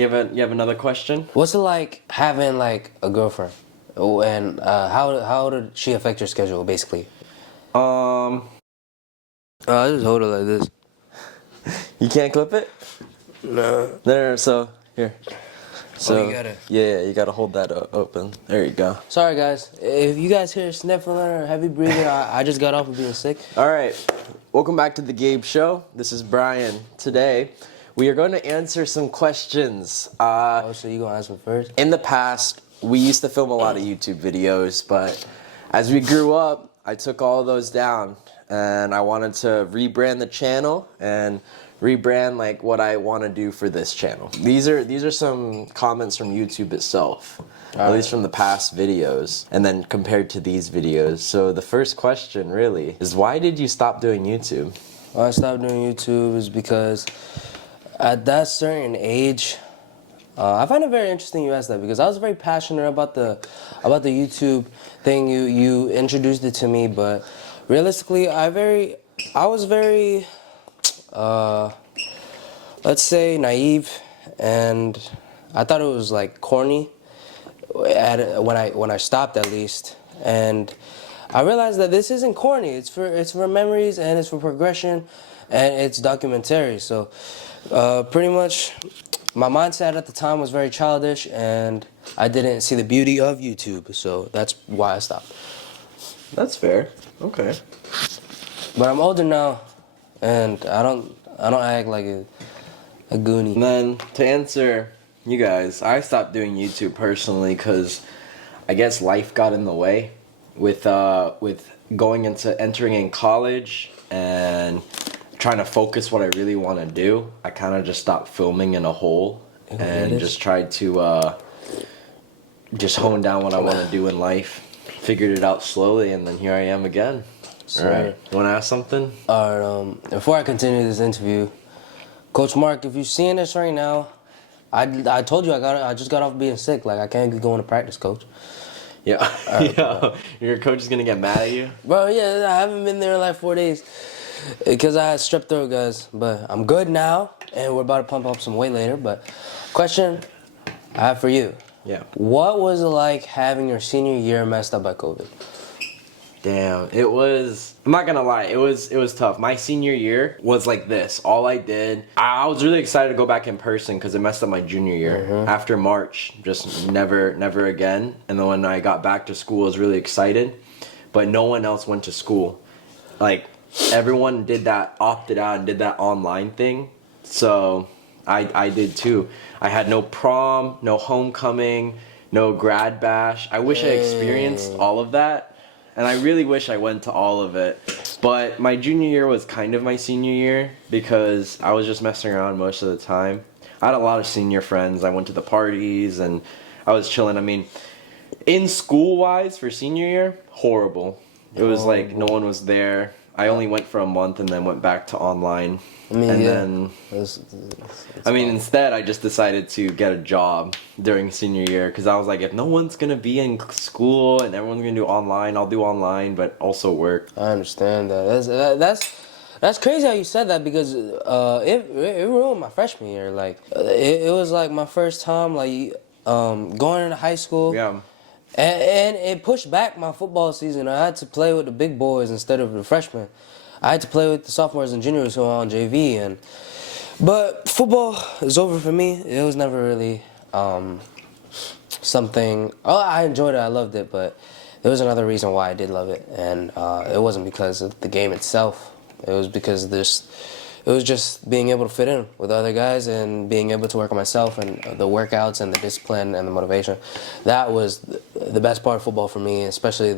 You have another question? What's it like having like a girlfriend? Oh, and how did she affect your schedule, basically? Um, I just hold it like this. you can't clip it? No. There, so, here. So, you gotta. yeah, you gotta hold that open. There you go. Sorry, guys. If you guys hear sniffling or heavy breathing, I just got off of being sick. All right, welcome back to the Gabe Show. This is Brian. Today, we are going to answer some questions. Oh, so you gonna answer first? In the past, we used to film a lot of YouTube videos, but as we grew up, I took all of those down, and I wanted to rebrand the channel and rebrand like what I want to do for this channel. These are some comments from YouTube itself, at least from the past videos, and then compared to these videos. So the first question really is, why did you stop doing YouTube? Why I stopped doing YouTube is because at that certain age, I find it very interesting you asked that, because I was very passionate about the YouTube thing. You introduced it to me, but realistically, I was very let's say naive, and I thought it was like corny when I stopped, at least. And I realized that this isn't corny. It's for memories, and it's for progression, and it's documentary. So pretty much my mindset at the time was very childish, and I didn't see the beauty of YouTube. So that's why I stopped. That's fair. Okay. But I'm older now, and I don't act like a goonie. And then to answer you guys, I stopped doing YouTube personally because I guess life got in the way with going into entering in college and trying to focus what I really want to do. I kind of just stopped filming in a hole and just tried to just hone down what I want to do in life. Figured it out slowly, and then here I am again. So, all right, you want to ask something? All right. Before I continue this interview, Coach Mark, if you're seeing this right now, I told you I just got off being sick. Like, I can't be going to practice, Coach. Yeah. Right, yeah. Your coach is gonna get mad at you? Bro, yeah, I haven't been there in like 4 days because I had strep throat, guys. But I'm good now, and we're about to pump up some weight later. But question I have for you. Yeah. What was it like having your senior year messed up by COVID? Damn, it was, I'm not gonna lie, it was tough. My senior year was like this. All I did, I was really excited to go back in person because it messed up my junior year. After March, just never again. And then when I got back to school, I was really excited, but no one else went to school. Like, everyone opted out and did that online thing. So I did too. I had no prom, no homecoming, no grad bash. I wish I experienced all of that. And I really wish I went to all of it. But my junior year was kind of my senior year because I was just messing around most of the time. I had a lot of senior friends. I went to the parties and I was chilling. I mean, in school-wise for senior year, horrible. It was like no one was there. I only went for a month and then went back to online. I mean, and yeah. then, instead I just decided to get a job during senior year because I was like, if no one's going to be in school and everyone's going to do online, I'll do online, but also work. I understand that. That's crazy how you said that, because it ruined my freshman year. Like, it was like my first time like going into high school. Yeah. And it pushed back my football season. I had to play with the big boys instead of the freshmen. I had to play with the sophomores and juniors who are on JV. But football is over for me. It was never really something. Oh, I enjoyed it. I loved it. But there was another reason why I did love it. And it wasn't because of the game itself. It was because it was just being able to fit in with other guys and being able to work on myself and the workouts and the discipline and the motivation. That was the best part of football for me, especially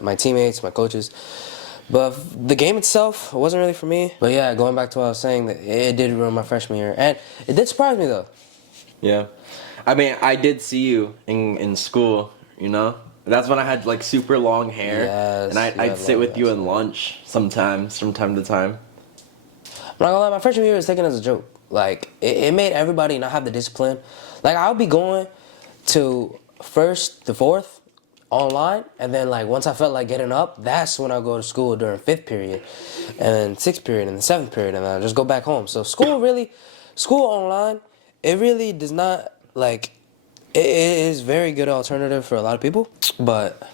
my teammates, my coaches. But the game itself wasn't really for me. But yeah, going back to what I was saying, that it did ruin my freshman year. And it did surprise me, though. Yeah. I mean, I did see you in school, you know? That's when I had like super long hair. Yes, and I'd sit with you in lunch sometimes, from time to time. I'm not gonna lie, my freshman year was taken as a joke. Like, it made everybody not have the discipline. Like, I'll be going to first to fourth online, and then, like, once I felt like getting up, that's when I go to school during fifth period, and then sixth period, and then seventh period, and then I just go back home. So school online, it really does not like. It is very good alternative for a lot of people, but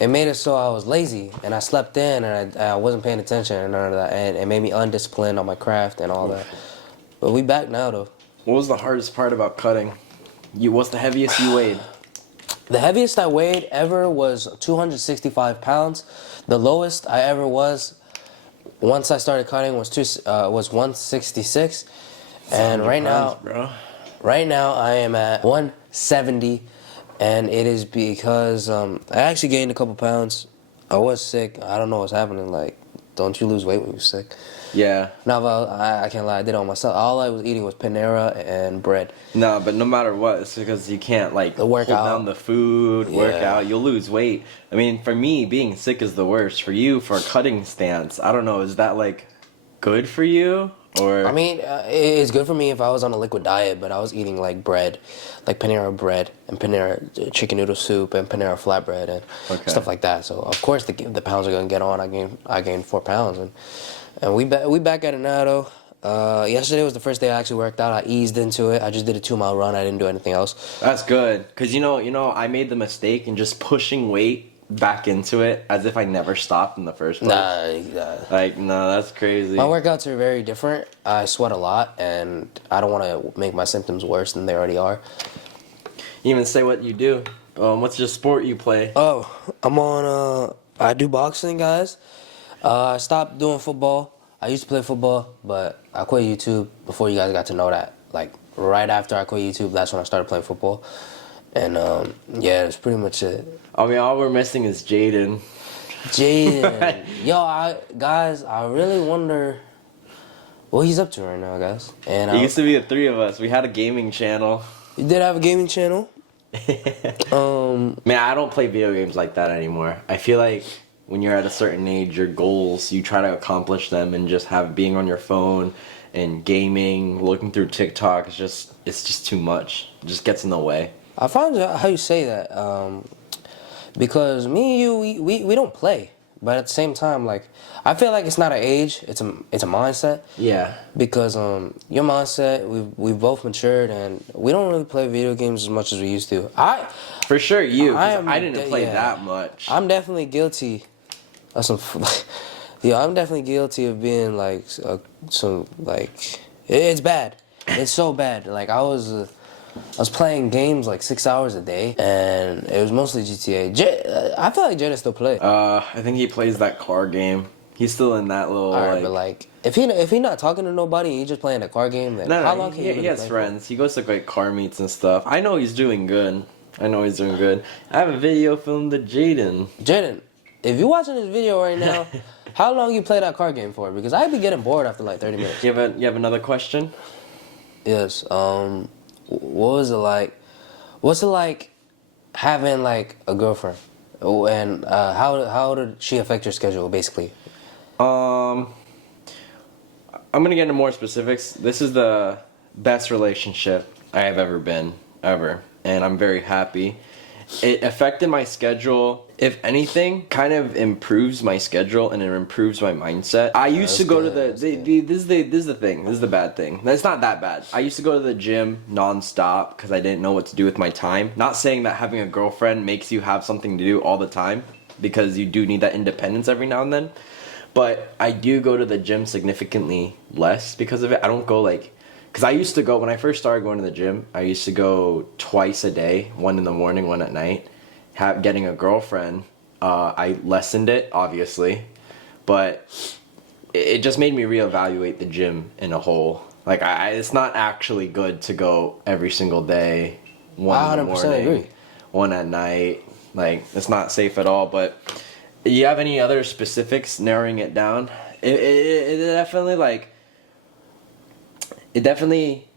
it made it so I was lazy and I slept in and I wasn't paying attention and none of that, and it made me undisciplined on my craft and all that. But we back now though. What was the hardest part about cutting? What's the heaviest you weighed? The heaviest I weighed ever was 265 pounds. The lowest I ever was, once I started cutting, was 166. And right pounds, bro. right now I am at 170, and it is because I actually gained a couple pounds. I was sick. I don't know what's happening. Like, don't you lose weight when you're sick? Yeah. No, but I can't lie. I did it on myself. All I was eating was Panera and bread. No, but no matter what, it's because you can't like hold down the food, work out. You'll lose weight. I mean, for me, being sick is the worst. For you, for a cutting stance, I don't know. Is that like good for you? Or I mean, it's good for me if I was on a liquid diet, but I was eating like bread, like Panera bread and Panera chicken noodle soup and Panera flatbread and stuff like that. So of course the pounds are gonna get on. I gained 4 pounds and we back at it now though. Yesterday was the first day I actually worked out. I eased into it. I just did a 2-mile run. I didn't do anything else. That's good, cause you know I made the mistake in just pushing weight back into it as if I never stopped in the first place. Nah. Like, no, that's crazy. My workouts are very different. I sweat a lot, and I don't want to make my symptoms worse than they already are. You even say what you do. What's your sport you play? Oh, I'm on. I do boxing, guys. I stopped doing football. I used to play football, but I quit YouTube before you guys got to know that. Like right after I quit YouTube, that's when I started playing football. And yeah, that's pretty much it. I mean, all we're missing is Jaden. Yo, I really wonder what he's up to right now, guys. And It used to be the three of us. We had a gaming channel. You did have a gaming channel? Man, I don't play video games like that anymore. I feel like when you're at a certain age, your goals, you try to accomplish them, and just being on your phone and gaming, looking through TikTok, it's just too much. It just gets in the way. I found out how you say that. Because me and you, we don't play, but at the same time, like, I feel like it's not an age, it's a mindset. Yeah. Because your mindset, we've both matured, and we don't really play video games as much as we used to. For sure, you. 'Cause I didn't play that much. I'm definitely guilty of some. Yeah, I'm definitely guilty of being like some like. It's bad. It's so bad. Like I was playing games like 6 hours a day, and it was mostly GTA. I feel like Jada still play. I think he plays that car game. He's still in that little. Alright, but like, if he not talking to nobody, he just playing a car game. Then how long can he has friends. He goes to like car meets and stuff. I know he's doing good. I have a video filmed of Jaden. Jaden, if you're watching this video right now, how long you play that car game for? Because I'd be getting bored after like 30 minutes. You have another question? Yes. What was it like? What's it like having like a girlfriend? And how did she affect your schedule, basically? I'm gonna get into more specifics. This is the best relationship I have ever been, and I'm very happy. It affected my schedule. If anything, kind of improves my schedule and it improves my mindset. I used to go to this is the thing. This is the bad thing. It's not that bad. I used to go to the gym nonstop because I didn't know what to do with my time. Not saying that having a girlfriend makes you have something to do all the time, because you do need that independence every now and then. But I do go to the gym significantly less because of it. I don't go like, because I used to go, when I first started going to the gym, I used to go twice a day, one in the morning, one at night. Getting a girlfriend, I lessened it, obviously, but it just made me reevaluate the gym in a whole. Like, it's not actually good to go every single day, one in the morning, agree. One at night. Like, it's not safe at all. But you have any other specifics narrowing it down? It definitely, like, it definitely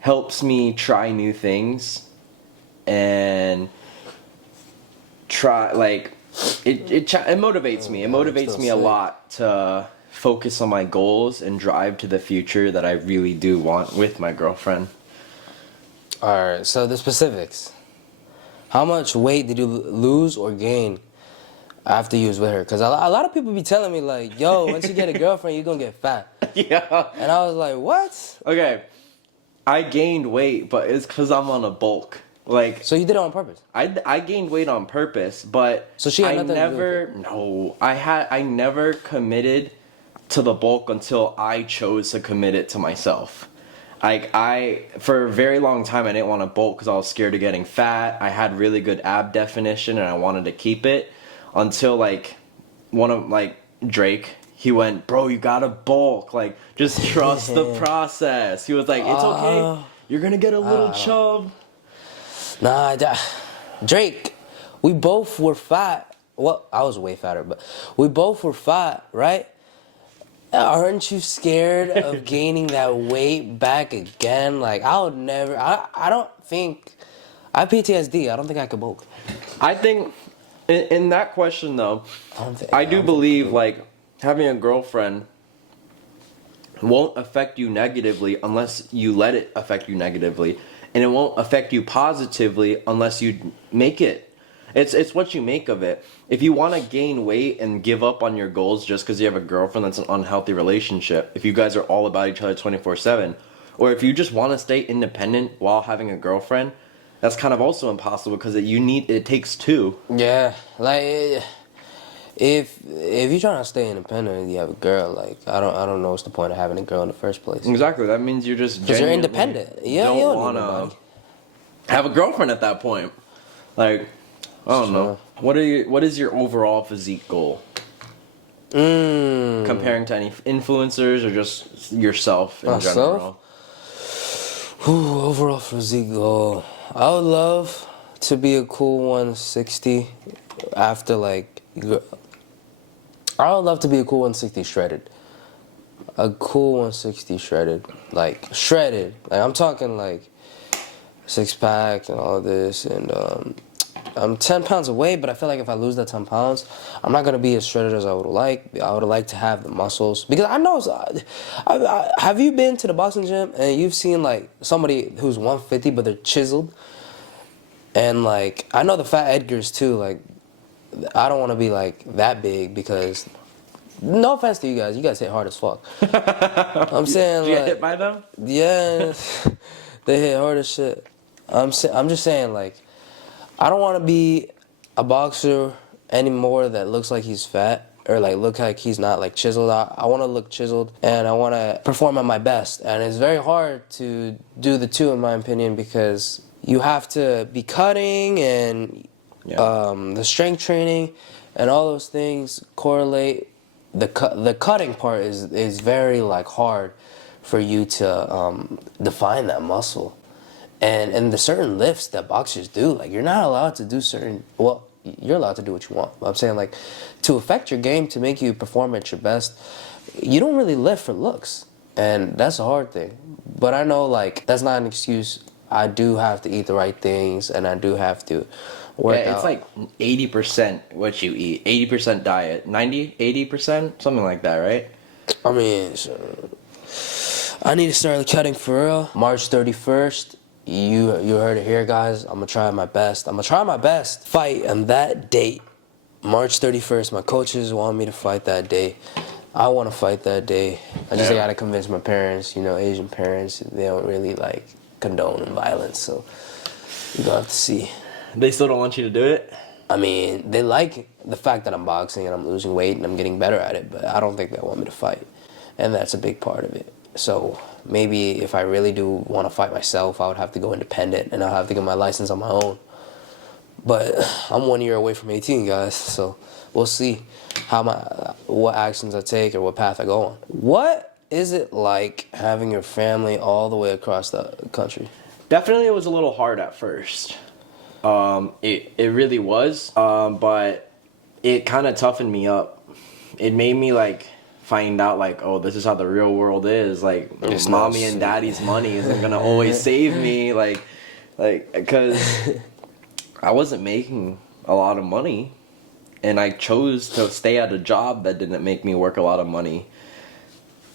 helps me try new things and try, like, it motivates me. It motivates me a lot to focus on my goals and drive to the future that I really do want with my girlfriend. Alright, so the specifics. How much weight did you lose or gain after you was with her? Because a lot of people be telling me, like, yo, once you get a girlfriend, you're going to get fat. Yeah. And I was like, what? Okay. I gained weight, but it's because I'm on a bulk. Like, So you did it on purpose. I gained weight on purpose, but So she had I nothing to do with never it. no I never committed to the bulk until I chose to commit it to myself. Like I for a very long time I didn't want to bulk because I was scared of getting fat. I had really good ab definition and I wanted to keep it until like one of like Drake. He went, bro, you gotta bulk. Like, just trust the process. He was like, it's okay. You're gonna get a little chub. Nah, Drake, we both were fat. Well, I was way fatter, but we both were fat, right? Aren't you scared of gaining that weight back again? Like, I would never, I don't think, I have PTSD. I don't think I could bulk. I think, in that question though, I do don't believe like having a girlfriend won't affect you negatively unless you let it affect you negatively, and it won't affect you positively unless you make it. It's what you make of it. If you want to gain weight and give up on your goals just because you have a girlfriend, that's an unhealthy relationship. If you guys are all about each other 24/7, or if you just want to stay independent while having a girlfriend, that's kind of also impossible because it takes two. Yeah, like if you're trying to stay independent and you have a girl, like I don't know what's the point of having a girl in the first place. Exactly. That means you're just Because you're genuinely independent. Yeah, you don't need want nobody. to have a girlfriend at that point. Like, I don't know. What is your overall physique goal? Comparing to any influencers or just yourself in Myself? general? Overall physique goal. I would love to be a cool 160 after like. I would love to be a cool 160 shredded. A cool 160 shredded. Like, shredded. Like, I'm talking like six pack and all of this. And I'm 10 pounds away, but I feel like if I lose that 10 pounds, I'm not going to be as shredded as I would like. I would like to have the muscles. Because I know, have you been to the boxing gym and you've seen like somebody who's 150 but they're chiseled? And like, I know the fat Edgars too, like, I don't want to be like that big because, no offense to you guys hit hard as fuck. I'm saying, Did you like, get hit by them? yeah, they hit hard as shit. I'm just saying, like, I don't want to be a boxer anymore that looks like he's fat or like look like he's not like chiseled. I want to look chiseled and I want to perform at my best. And it's very hard to do the two, in my opinion, because you have to be cutting and the strength training and all those things correlate. The cutting part is very like hard for you to define that muscle, and the certain lifts that boxers do, like you're not allowed to do certain. Well, you're allowed to do what you want. But I'm saying, like, to affect your game, to make you perform at your best, you don't really lift for looks, and that's a hard thing. But I know, like, that's not an excuse. I do have to eat the right things, and I do have to work out. It's like 80% what you eat, 80% diet, 80%, something like that, right? I mean, I need to start cutting for real. March 31st, you heard it here, guys. I'm gonna try my best. Fight on that date, March 31st. My coaches want me to fight that day. I want to fight that day. I just gotta convince my parents. You know, Asian parents, they don't really like condone violence, so you gonna have to see. They still don't want you to do it? I mean, they like the fact that I'm boxing and I'm losing weight and I'm getting better at it, but I don't think they want me to fight. And that's a big part of it. So maybe if I really do want to fight myself, I would have to go independent and I'll have to get my license on my own. But I'm 1 year away from 18, guys, so we'll see what actions I take or what path I go on. What is it like having your family all the way across the country? Definitely it was a little hard at first. It really was, but it kind of toughened me up. It made me like find out like, oh, this is how the real world is. Like, It's mommy not and daddy's money isn't gonna always save me. Like, because I wasn't making a lot of money, and I chose to stay at a job that didn't make me work a lot of money.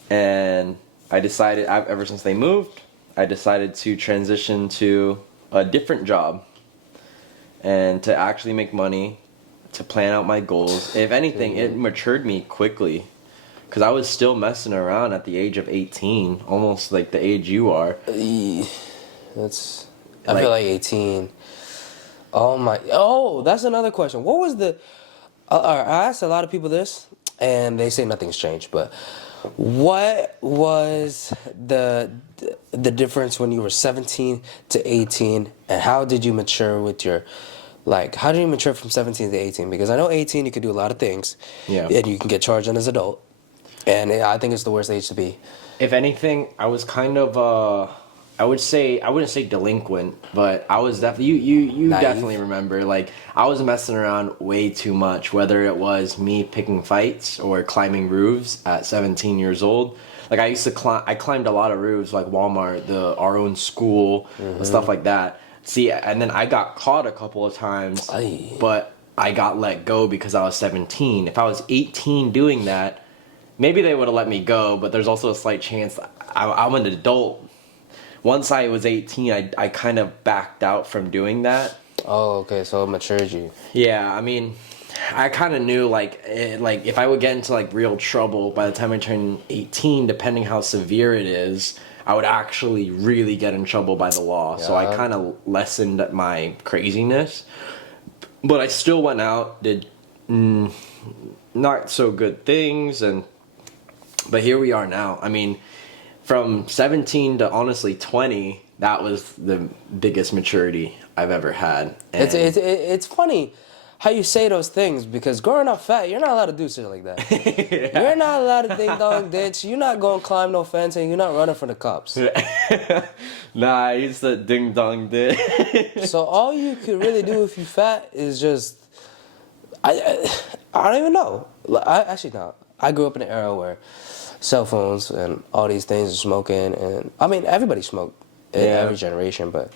And I decided, ever since they moved, I decided to transition to a different job. And to actually make money, to plan out my goals. If anything, it matured me quickly. because I was still messing around at the age of 18, almost like the age you are. That's. I feel like 18. Oh my! Oh, that's another question. What was the? I asked a lot of people this, and they say nothing's changed. But what was the difference when you were 17 to 18, and how did you mature with your? Like, how did you mature from 17 to 18? Because I know 18, you can do a lot of things. Yeah. And you can get charged on as an adult. And I think it's the worst age to be. If anything, I was kind of I wouldn't say delinquent, but I was definitely you Naive. definitely remember, like, I was messing around way too much, whether it was me picking fights or climbing roofs at 17 years old. Like, I used to I climbed a lot of roofs, like Walmart, our own school, stuff like that. See, and then I got caught a couple of times, Aye. but I got let go because I was 17. If I was 18 doing that, maybe they would have let me go, but there's also a slight chance I'm an adult. Once I was 18, I kind of backed out from doing that. Oh, okay. So it matured you. Yeah, I mean, I kind of knew, like, if I would get into, like, real trouble by the time I turned 18, depending how severe it is, I would actually really get in trouble by the law. Yeah. So I kind of lessened my craziness. But I still went out, did not so good things, but here we are now. I mean, from 17 to honestly 20, that was the biggest maturity I've ever had. And It's funny how you say those things, because growing up fat, you're not allowed to do shit like that. Yeah. You're not allowed to ding dong ditch. You're not going to climb no fence, and you're not running from the cops. Nah, I used to ding dong ditch. So all you could really do if you fat is just, I don't even know. Actually, no. I grew up in an era where cell phones and all these things are smoking, and I mean, everybody smoked in every generation, but.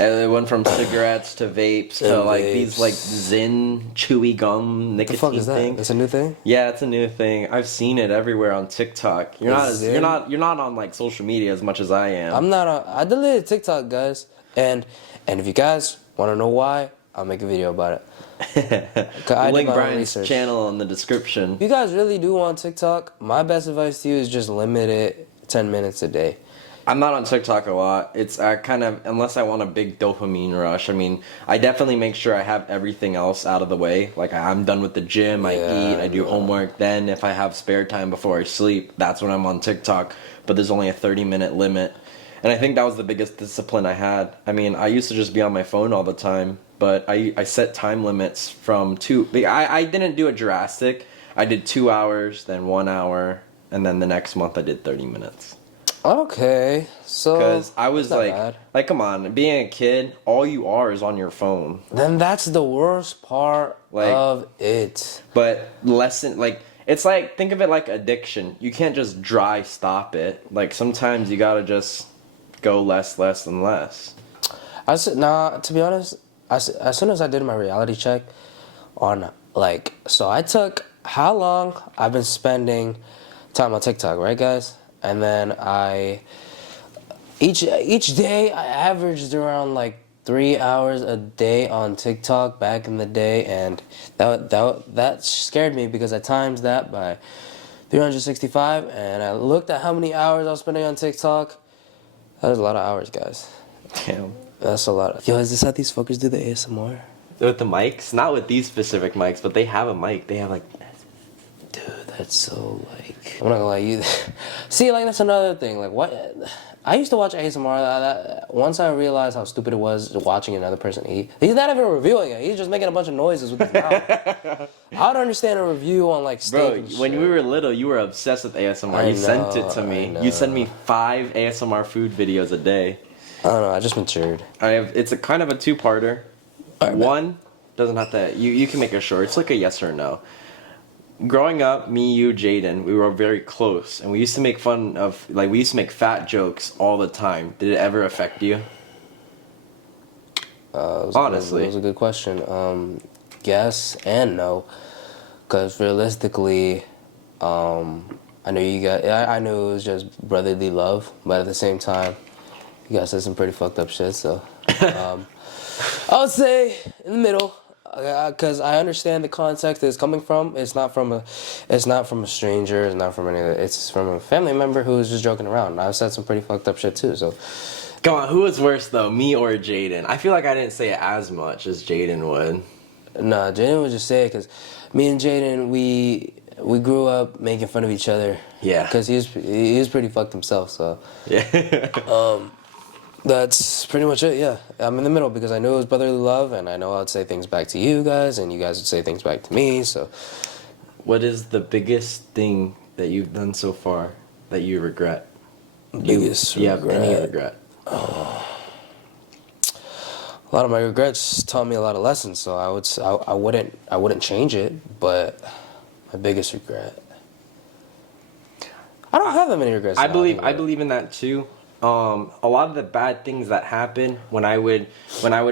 And it went from cigarettes to vapes to like these like Zyn chewy gum nicotine the fuck is that? thing. That's a new thing? Yeah, it's a new thing. I've seen it everywhere on TikTok. You're not on like social media as much as I am. I'm not on. I deleted TikTok, guys, and if you guys want to know why, I'll make a video about it. Link Brian's channel in the description. If you guys really do want TikTok, my best advice to you is just limit it 10 minutes a day. I'm not on TikTok a lot. It's kind of, unless I want a big dopamine rush. I mean, I definitely make sure I have everything else out of the way. Like, I'm done with the gym, I eat, I do homework. Then if I have spare time before I sleep, that's when I'm on TikTok. But there's only a 30-minute limit. And I think that was the biggest discipline I had. I mean, I used to just be on my phone all the time. But I set time limits from 2. I didn't do it drastic. I did 2 hours, then 1 hour. And then the next month I did 30 minutes. Okay, so because I was like, come on, being a kid, all you are is on your phone. Then that's the worst part of it. But it's like, think of it like addiction. You can't just dry stop it. Like, sometimes you gotta just go less, and less. To be honest, as soon as I did my reality check on, like, so I took how long I've been spending time on TikTok, right, guys? And then each day I averaged around like 3 hours a day on TikTok back in the day, and that scared me because I times that by 365, and I looked at how many hours I was spending on TikTok. That was a lot of hours, guys. Damn. That's a lot. Yo, is this how these fuckers do the ASMR? With the mics? Not with these specific mics, but they have a mic. They have like... Dude, that's so like... I'm not gonna lie, you... See, like, that's another thing. Like, what... I used to watch ASMR. Once I realized how stupid it was watching another person eat. He's not even reviewing it. He's just making a bunch of noises with his mouth. I would understand a review on, like, steak. Bro, when we were little, you were obsessed with ASMR. You sent it to me. You send me 5 ASMR food videos a day. I don't know. I just matured. It's a kind of a 2-parter. Right, one doesn't have to... You can make it short. It's like a yes or no. Growing up, me, you, Jaden, we were very close, and we used to make fun of, like, we used to make fat jokes all the time. Did it ever affect you? Honestly. It was a good question. Yes and no, because realistically, I knew I knew it was just brotherly love, but at the same time, you guys said some pretty fucked up shit, so I would say in the middle. because I understand the context it's coming from. It's not from a stranger. It's not from any. It's from a family member who's just joking around. I've said some pretty fucked up shit too. So, Come on, who was worse though, me or Jaden? I feel like I didn't say it as much as Jaden would. nah, Jaden would just say it because me and Jaden we grew up making fun of each other. Yeah. Because he was pretty fucked himself. So Yeah. that's pretty much it. Yeah, I'm in the middle because I knew it was brotherly love, and I know I'd say things back to you guys, and you guys would say things back to me. So, What is the biggest thing that you've done so far that you regret? Biggest Do you have any regret? A lot of my regrets taught me a lot of lessons, so I wouldn't change it. But my biggest regret, I don't have that many regrets. I believe in that too. A lot of the bad things that happen when I would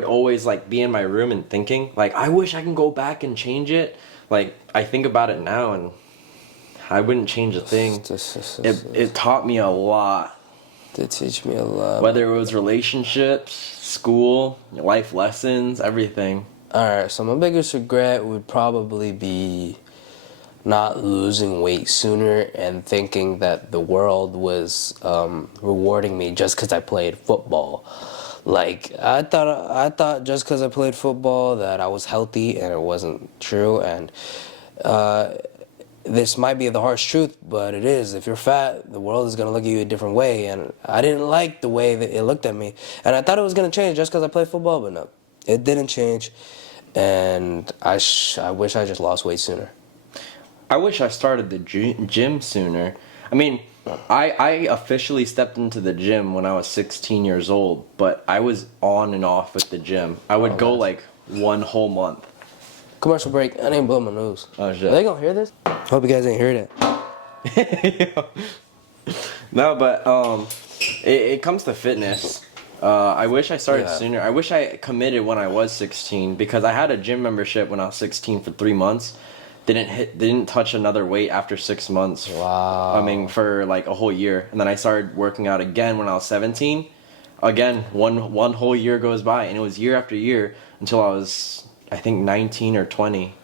always like be in my room and thinking like I wish I can go back and change it. Like I think about it now and I wouldn't change a thing. It taught me a lot. Did teach me a lot. Whether it was relationships, school, life lessons, everything. Alright, so my biggest regret would probably be not losing weight sooner and thinking that the world was rewarding me just because I played football. Like, I thought just because I played football that I was healthy, and it wasn't true. And this might be the harsh truth, but it is. If you're fat, the world is going to look at you a different way. And I didn't like the way that it looked at me. And I thought it was going to change just because I played football, but no. It didn't change. And I wish I just lost weight sooner. I wish I started the gym sooner. I mean, I officially stepped into the gym when I was 16 years old, but I was on and off with the gym. I would go like one whole month. Commercial break. I didn't blow my nose. Oh shit. Are they gonna hear this? Hope you guys ain't hear that. No, but it comes to fitness. I wish I started sooner. I wish I committed when I was 16 because I had a gym membership when I was 16 for 3 months. Didn't touch another weight after 6 months. Wow. I mean, for like a whole year, and then I started working out again when I was 17. Again, one whole year goes by, and it was year after year until I was, I think, 19 or 20.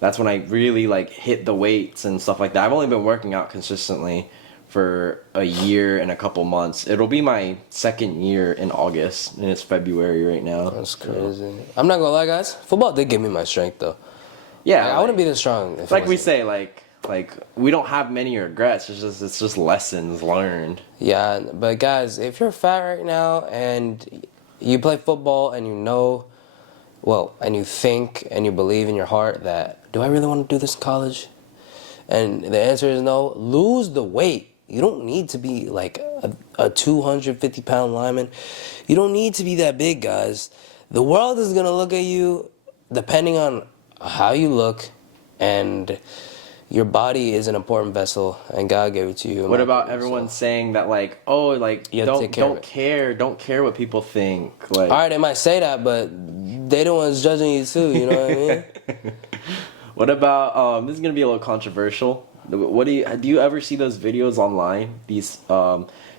That's when I really like hit the weights and stuff like that. I've only been working out consistently for a year and a couple months. It'll be my second year in August, and it's February right now. That's crazy. I'm not gonna lie, guys. Football did give me my strength, though. Yeah, like, I wouldn't be this strong. If like we say, like we don't have many regrets. It's just lessons learned. Yeah, but guys, if you're fat right now and you play football and you know, well, and you think and you believe in your heart that, do I really want to do this in college? And the answer is no. Lose the weight. You don't need to be like a 250-pound lineman. You don't need to be that big, guys. The world is gonna look at you depending on how you look, and your body is an important vessel, and God gave it to you. What about everyone saying that, like, oh, like, don't care what people think? Like, all right, they might say that, but they the ones judging you too. You know what I mean? What about this is gonna be a little controversial. What do you ever see those videos online? These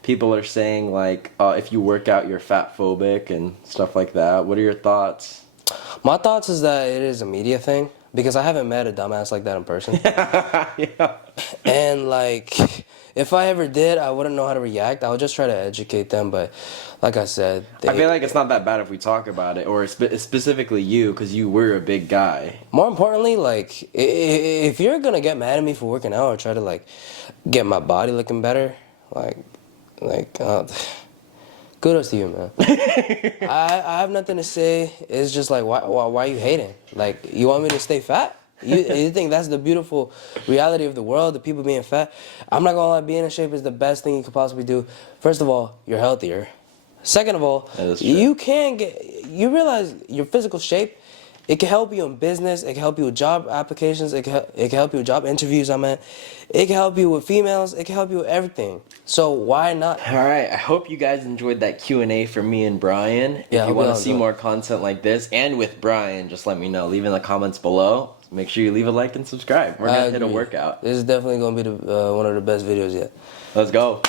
people are saying like, if you work out, you're fatphobic and stuff like that. What are your thoughts? My thoughts is that it is a media thing because I haven't met a dumbass like that in person. Yeah. And like, if I ever did, I wouldn't know how to react. I would just try to educate them. But like I said, I feel like it's not that bad if we talk about it, or specifically you, because you were a big guy. More importantly, like, if you're gonna get mad at me for working out or try to like get my body looking better, kudos to you, man. I have nothing to say. It's just like, why are you hating? Like, you want me to stay fat? You think that's the beautiful reality of the world, the people being fat? I'm not gonna lie, being in shape is the best thing you could possibly do. First of all, you're healthier. Second of all, you realize your physical shape, it can help you in business, it can help you with job applications, it can help you with job interviews, it can help you with females, it can help you with everything. So why not? All right, I hope you guys enjoyed that Q&A from me and Brian. Yeah, if you want to see more content like this and with Brian, just let me know. Leave in the comments below. Make sure you leave a like and subscribe. We're going to hit a workout. This is definitely going to be one of the best videos yet. Let's go.